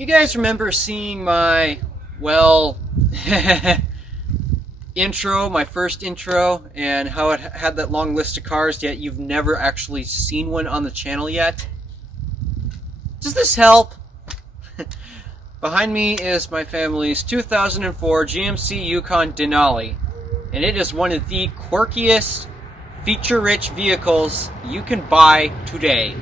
You guys remember seeing my, well, intro, my first intro, and how it had that long list of cars, yet you've never actually seen one on the channel yet? Does this help? Behind me is my family's 2004 GMC Yukon Denali, and it is one of the quirkiest, feature-rich vehicles you can buy today.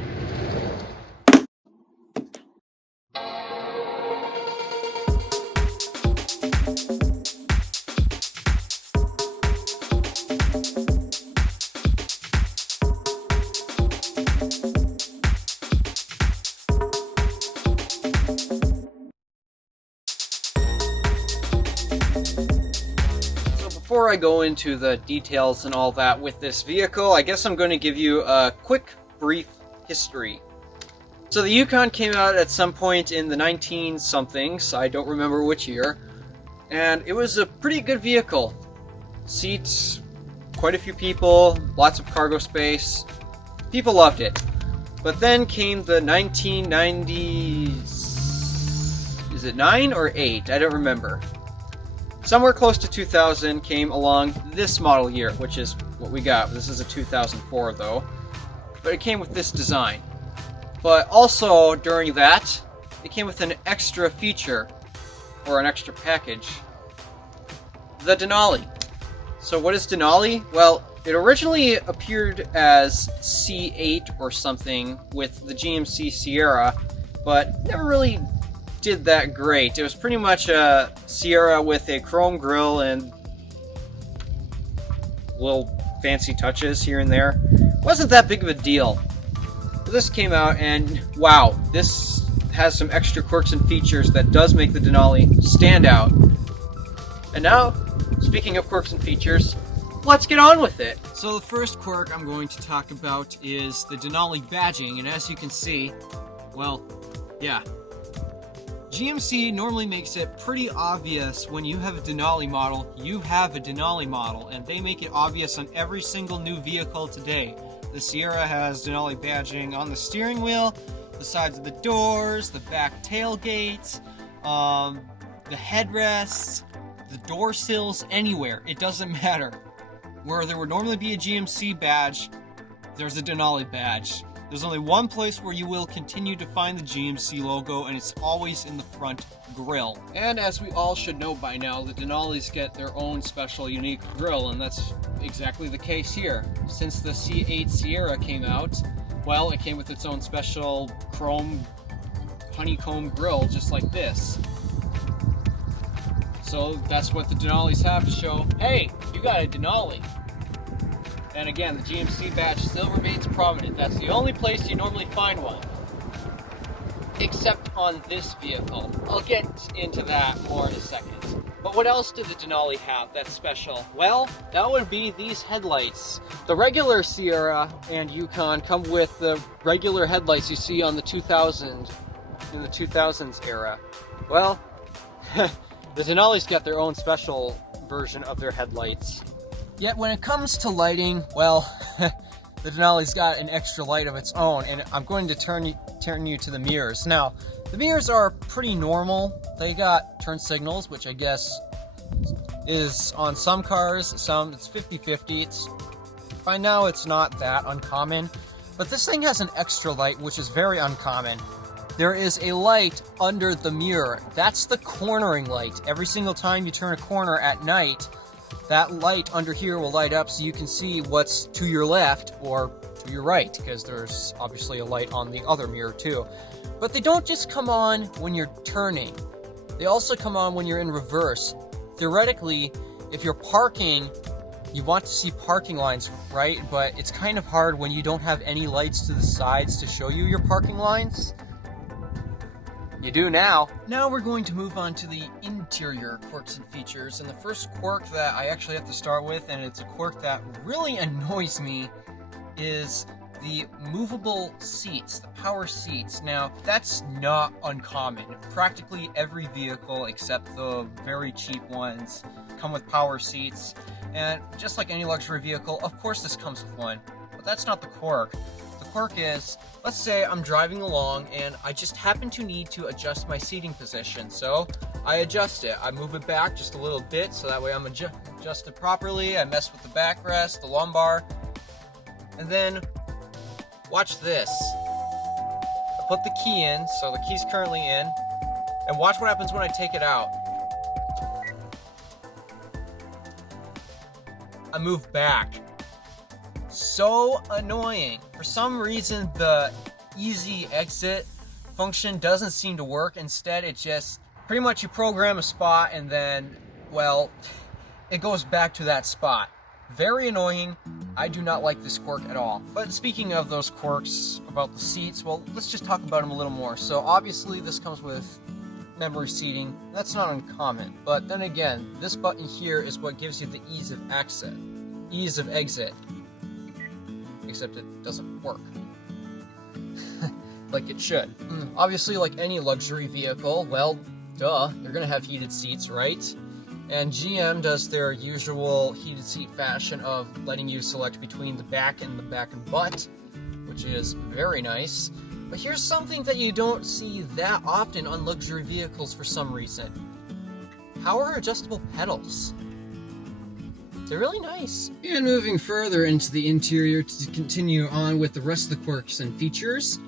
Before I go into the details and all that with this vehicle, I guess I'm going to give you a quick, brief history. So the Yukon came out at some point in the 19-somethings, I don't remember which year, and it was a pretty good vehicle. Seats, quite a few people, lots of cargo space. People loved it. But then came the 1990s... Is it 9 or 8? I don't remember. Somewhere close to 2000 came along this model year, which is what we got. This is a 2004 though, but it came with this design. But also during that, it came with an extra feature, or an extra package, the Denali. So what is Denali? Well, it originally appeared as C8 or something with the GMC Sierra, but never really did that great. It was pretty much a Sierra with a chrome grille and little fancy touches here and there. Wasn't that big of a deal. But this came out and wow, this has some extra quirks and features that does make the Denali stand out. And now, speaking of quirks and features, let's get on with it. So the first quirk I'm going to talk about is the Denali badging, and as you can see, well, yeah. GMC normally makes it pretty obvious when you have a Denali model, you have a Denali model, and they make it obvious on every single new vehicle today. The Sierra has Denali badging on the steering wheel, the sides of the doors, the back tailgates, the headrests, the door sills, anywhere. It doesn't matter. Where there would normally be a GMC badge, there's a Denali badge. There's only one place where you will continue to find the GMC logo, and it's always in the front grille. And as we all should know by now, the Denalis get their own special, unique grille, and that's exactly the case here. Since the C8 Sierra came out, well, it came with its own special chrome honeycomb grille, just like this. So that's what the Denalis have to show, hey, you got a Denali. And again, the GMC badge still remains prominent. That's the only place you normally find one. Except on this vehicle. I'll get into that more in a second. But what else did the Denali have that's special? Well, that would be these headlights. The regular Sierra and Yukon come with the regular headlights you see on the 2000s, in the 2000s era. Well, the Denali's got their own special version of their headlights. Yet when it comes to lighting, well, the Denali's got an extra light of its own, and I'm going to turn you to the mirrors. Now, the mirrors are pretty normal. They got turn signals, which I guess is on some cars, some it's 50-50. By now it's not that uncommon, but this thing has an extra light, which is very uncommon. There is a light under the mirror. That's the cornering light. Every single time you turn a corner at night, that light under here will light up so you can see what's to your left or to your right, because there's obviously a light on the other mirror too. But they don't just come on when you're turning. They also come on when you're in reverse. Theoretically, if you're parking, you want to see parking lines, right? But it's kind of hard when you don't have any lights to the sides to show you your parking lines. You do now. Now we're going to move on to the interior quirks and features, and the first quirk that I actually have to start with, and it's a quirk that really annoys me, is the movable seats, the power seats. Now, that's not uncommon. Practically every vehicle, except the very cheap ones, come with power seats, and just like any luxury vehicle, of course this comes with one. But that's not the quirk. The quirk is, let's say I'm driving along and I just happen to need to adjust my seating position. So I adjust it. I move it back just a little bit so that way I'm adjusted properly. I mess with the backrest, the lumbar, and then watch this. I put the key in, so the key's currently in, and watch what happens when I take it out. I move back. So annoying. For some reason, the easy exit function doesn't seem to work. Instead, it just pretty much you program a spot and then, well, it goes back to that spot. Very annoying. I do not like this quirk at all. But speaking of those quirks about the seats, well, let's just talk about them a little more. So obviously this comes with memory seating. That's not uncommon. But then again, this button here is what gives you the ease of exit. Except it doesn't work. Like it should. Obviously, like any luxury vehicle, well, duh, you're gonna have heated seats, right? And GM does their usual heated seat fashion of letting you select between the back and butt, which is very nice. But here's something that you don't see that often on luxury vehicles for some reason. Power adjustable pedals. They're really nice. And moving further into the interior to continue on with the rest of the quirks and features,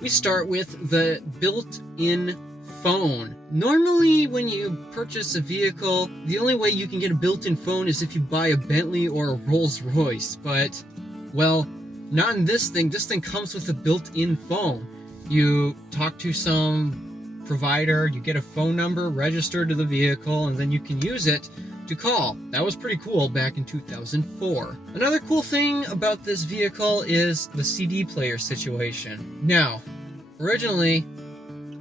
we start with the built-in phone. Normally, when you purchase a vehicle, the only way you can get a built-in phone is if you buy a Bentley or a Rolls-Royce, but, well, not in this thing. This thing comes with a built-in phone. You talk to some provider, you get a phone number registered to the vehicle, and then you can use it to call. That was pretty cool back in 2004. Another cool thing about this vehicle is the CD player situation. Now, originally,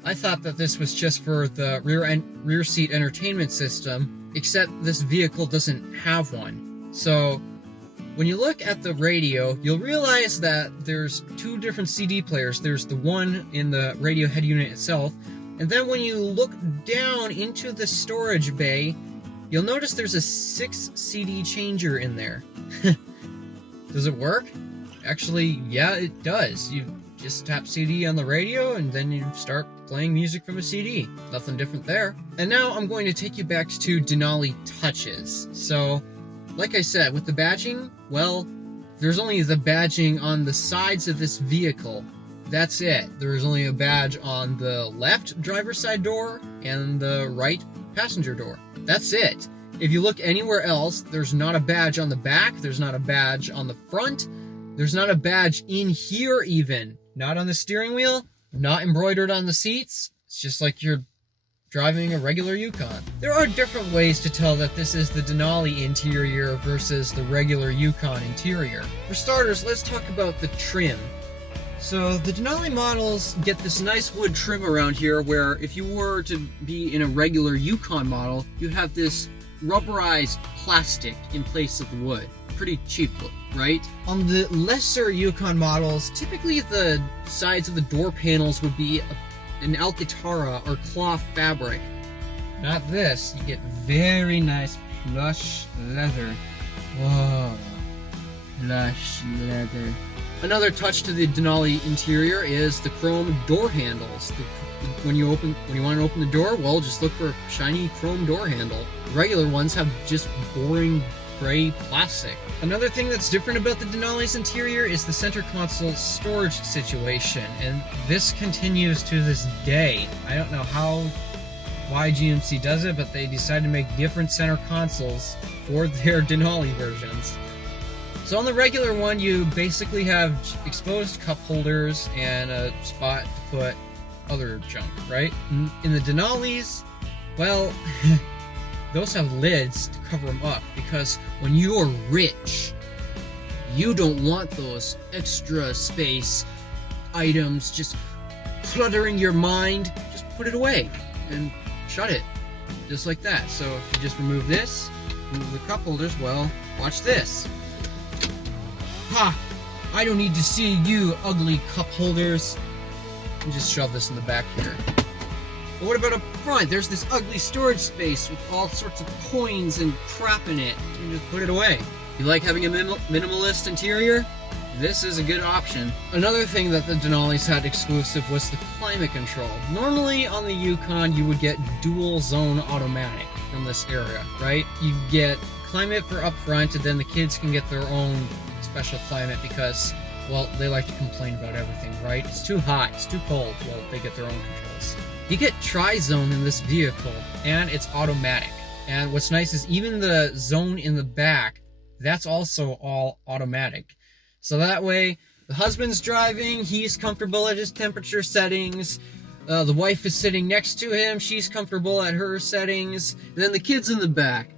I thought that this was just for the rear seat entertainment system, except this vehicle doesn't have one. So, when you look at the radio, you'll realize that there's two different CD players. There's the one in the radio head unit itself, and then when you look down into the storage bay, you'll notice there's a 6 CD changer in there. Does it work? Actually, yeah, it does. You just tap CD on the radio and then you start playing music from a CD. Nothing different there. And now I'm going to take you back to Denali touches. So, like I said, with the badging, well, there's only the badging on the sides of this vehicle. That's it. There's only a badge on the left driver's side door and the right passenger door. That's it. If you look anywhere else, there's not a badge on the back, there's not a badge on the front, there's not a badge in here even. Not on the steering wheel, not embroidered on the seats. It's just like you're driving a regular Yukon. There are different ways to tell that this is the Denali interior versus the regular Yukon interior. For starters, let's talk about the trim. So the Denali models get this nice wood trim around here where if you were to be in a regular Yukon model, you have this rubberized plastic in place of the wood. Pretty cheap look, right? On the lesser Yukon models, typically the sides of the door panels would be an Alcantara or cloth fabric. Not this. You get very nice plush leather. Whoa. Plush leather. Another touch to the Denali interior is the chrome door handles. When you want to open the door, well, just look for a shiny chrome door handle. The regular ones have just boring gray plastic. Another thing that's different about the Denali's interior is the center console storage situation, and this continues to this day. I don't know why GMC does it, but they decided to make different center consoles for their Denali versions. So on the regular one, you basically have exposed cup holders and a spot to put other junk, right? In the Denalis, well, those have lids to cover them up, because when you're rich, you don't want those extra space items just cluttering your mind. Just put it away and shut it, just like that. So if you just remove this, remove the cup holders, well, watch this. Ha! I don't need to see you, ugly cup holders. And just shove this in the back here. But what about up front? There's this ugly storage space with all sorts of coins and crap in it. You just put it away. You like having a minimalist interior? this is a good option. Another thing that the Denalis had exclusive was the climate control. Normally on the Yukon you would get dual zone automatic from this area, right? You get climate for up front, and then the kids can get their own special climate because, well, they like to complain about everything, right? It's too hot, it's too cold. Well, they get their own controls. You get tri-zone in this vehicle, and it's automatic. And what's nice is even the zone in the back, that's also all automatic. So that way, the husband's driving, he's comfortable at his temperature settings, the wife is sitting next to him, she's comfortable at her settings, and then the kids in the back,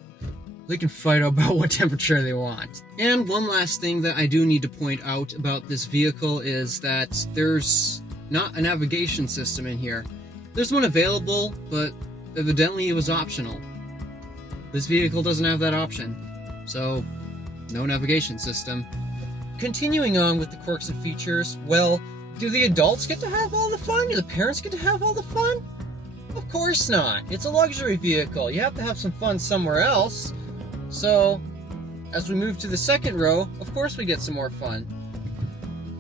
they can fight about what temperature they want. And one last thing that I do need to point out about this vehicle is that there's not a navigation system in here. There's one available, but evidently it was optional. This vehicle doesn't have that option, so no navigation system. Continuing on with the quirks and features, well, do the adults get to have all the fun? Do the parents get to have all the fun? Of course not. It's a luxury vehicle. You have to have some fun somewhere else. So, as we move to the second row, of course we get some more fun.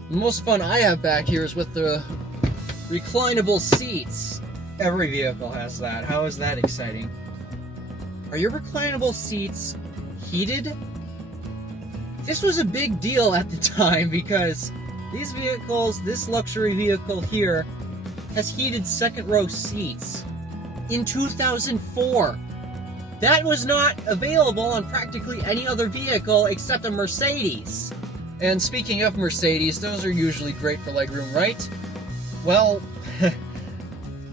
The most fun I have back here is with the reclinable seats. Every vehicle has that. How is that exciting? Are your reclinable seats heated? This was a big deal at the time because these vehicles, this luxury vehicle here, has heated second row seats in 2004. That was not available on practically any other vehicle except a Mercedes. And speaking of Mercedes, those are usually great for legroom, right? Well,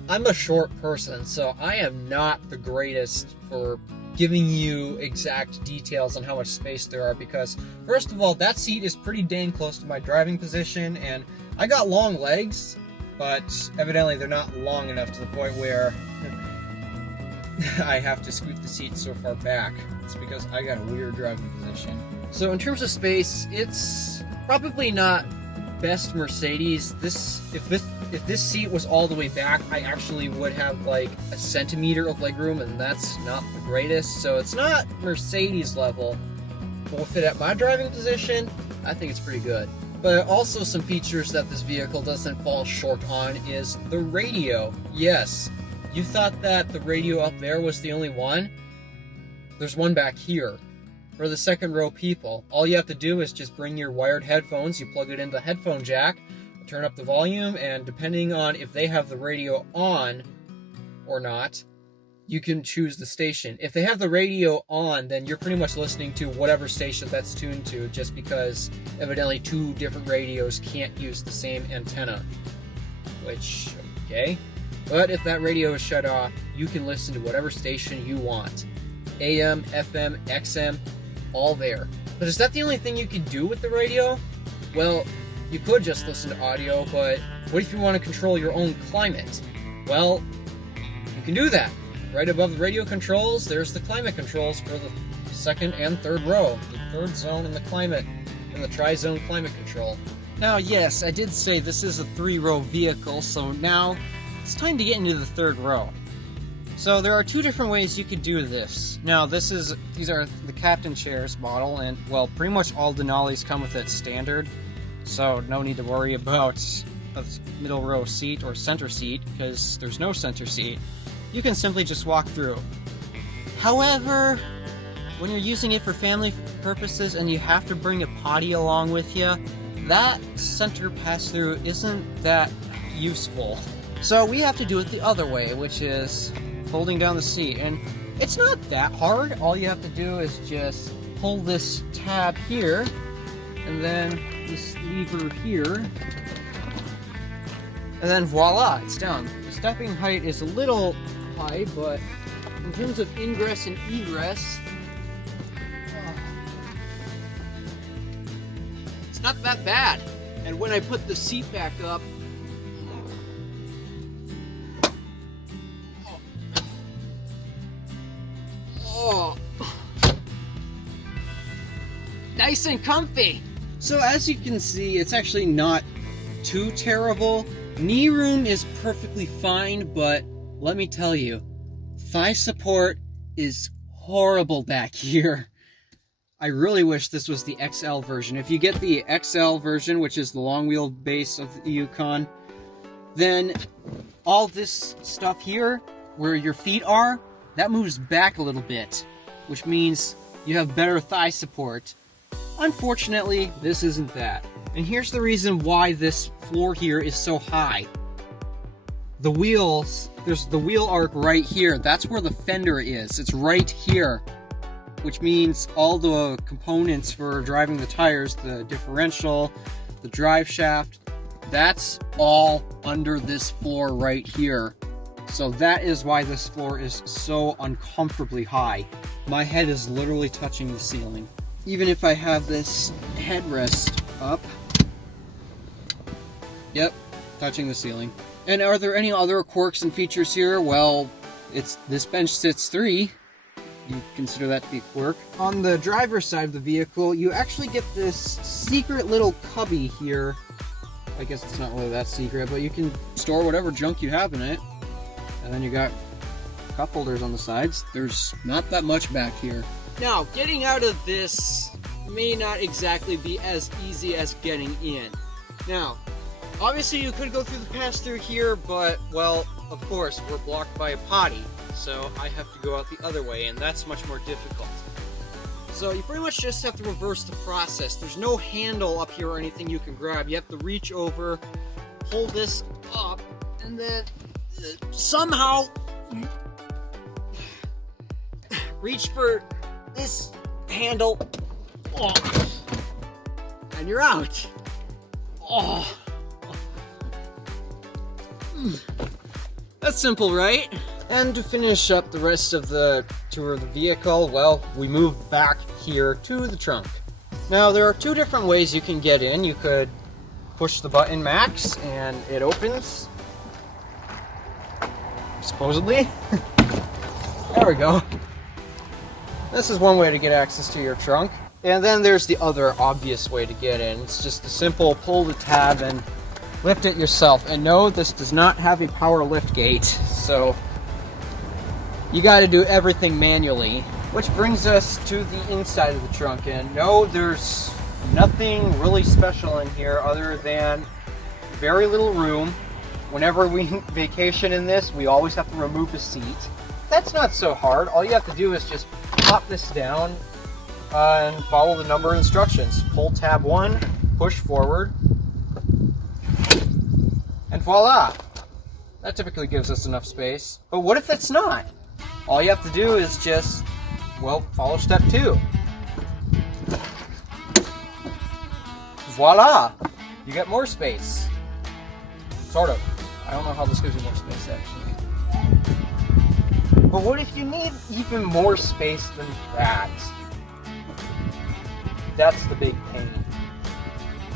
I'm a short person, so I am not the greatest for giving you exact details on how much space there are because, first of all, that seat is pretty dang close to my driving position, and I got long legs, but evidently they're not long enough to the point where I have to scoot the seat so far back. It's because I got a weird driving position. So in terms of space, it's probably not best Mercedes. If this seat was all the way back, I actually would have like a centimeter of legroom, and that's not the greatest. So it's not Mercedes level, but with it at my driving position, I think it's pretty good. But also some features that this vehicle doesn't fall short on is the radio. Yes, you thought that the radio up there was the only one? There's one back here. For the second row people, all you have to do is just bring your wired headphones, you plug it into the headphone jack, turn up the volume, and depending on if they have the radio on or not, you can choose the station. If they have the radio on, then you're pretty much listening to whatever station that's tuned to, just because evidently two different radios can't use the same antenna. Which, okay. But if that radio is shut off, you can listen to whatever station you want. AM, FM, XM, all there. But is that the only thing you can do with the radio? Well, you could just listen to audio, but what if you want to control your own climate? Well, you can do that. Right above the radio controls, there's the climate controls for the second and third row. The third zone in the climate, and the tri-zone climate control. Now, yes, I did say this is a 3-row vehicle, so now it's time to get into the third row. So there are two different ways you could do this. Now these are the captain chairs model, and well, pretty much all Denalis come with it standard, so no need to worry about a middle row seat or center seat, because there's no center seat. You can simply just walk through. However, when you're using it for family purposes and you have to bring a potty along with you, that center pass-through isn't that useful. So we have to do it the other way, which is folding down the seat. And it's not that hard. All you have to do is just pull this tab here, and then this lever here, and then voila, it's down. The stepping height is a little high, but in terms of ingress and egress, it's not that bad. And when I put the seat back up, nice and comfy. So as you can see, it's actually not too terrible. Knee room is perfectly fine, but let me tell you, thigh support is horrible back here. I really wish this was the XL version. If you get the XL version, which is the long wheelbase of the Yukon, then all this stuff here, where your feet are, that moves back a little bit, which means you have better thigh support. Unfortunately, this isn't that. And here's the reason why this floor here is so high. The wheels, there's the wheel arc right here. That's where the fender is. It's right here, which means all the components for driving the tires, the differential, the drive shaft, that's all under this floor right here. So that is why this floor is so uncomfortably high. My head is literally touching the ceiling. Even if I have this headrest up, yep, touching the ceiling. And are there any other quirks and features here? Well, this bench sits 3. You consider that to be a quirk. On the driver's side of the vehicle, you actually get this secret little cubby here. I guess it's not really that secret, but you can store whatever junk you have in it. And then you got cup holders on the sides. There's not that much back here. Now, getting out of this may not exactly be as easy as getting in. Now, obviously you could go through the pass-through here, but, well, of course, we're blocked by a potty, so I have to go out the other way, and that's much more difficult. So you pretty much just have to reverse the process. There's no handle up here or anything you can grab. You have to reach over, pull this up, and then somehow reach for this handle, and you're out. That's simple, right? And to finish up the rest of the tour of the vehicle, well, we move back here to the trunk. Now, there are 2 different ways you can get in. You could push the button max and it opens. Supposedly. There we go. This is one way to get access to your trunk. And then there's the other obvious way to get in. It's just a simple pull the tab and lift it yourself. And no, this does not have a power lift gate, so you got to do everything manually. Which brings us to the inside of the trunk. And no, there's nothing really special in here other than very little room. Whenever we vacation in this, we always have to remove the seat. That's not so hard. All you have to do is just pop this down and follow the number instructions. Pull tab 1, push forward, and voila! That typically gives us enough space. But what if that's not? All you have to do is just, well, follow step 2. Voila! You get more space. Sort of. I don't know how this gives you more space, actually. But what if you need even more space than that? That's the big pain.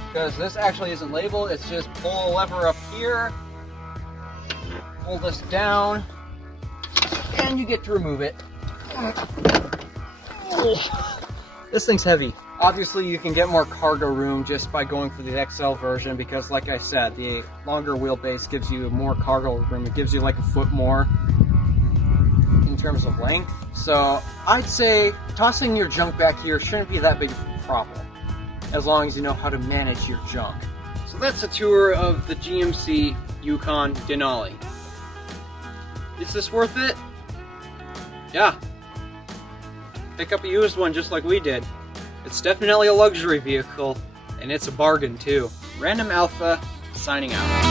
Because this actually isn't labeled, it's just pull a lever up here, pull this down, and you get to remove it. This thing's heavy. Obviously you can get more cargo room just by going for the XL version because, like I said, the longer wheelbase gives you more cargo room. It gives you like a foot more in terms of length. So I'd say tossing your junk back here shouldn't be that big of a problem, as long as you know how to manage your junk. So that's a tour of the GMC Yukon Denali. Is this worth it? Yeah. Pick up a used one just like we did. It's definitely a luxury vehicle, and it's a bargain too. Random Alpha, signing out.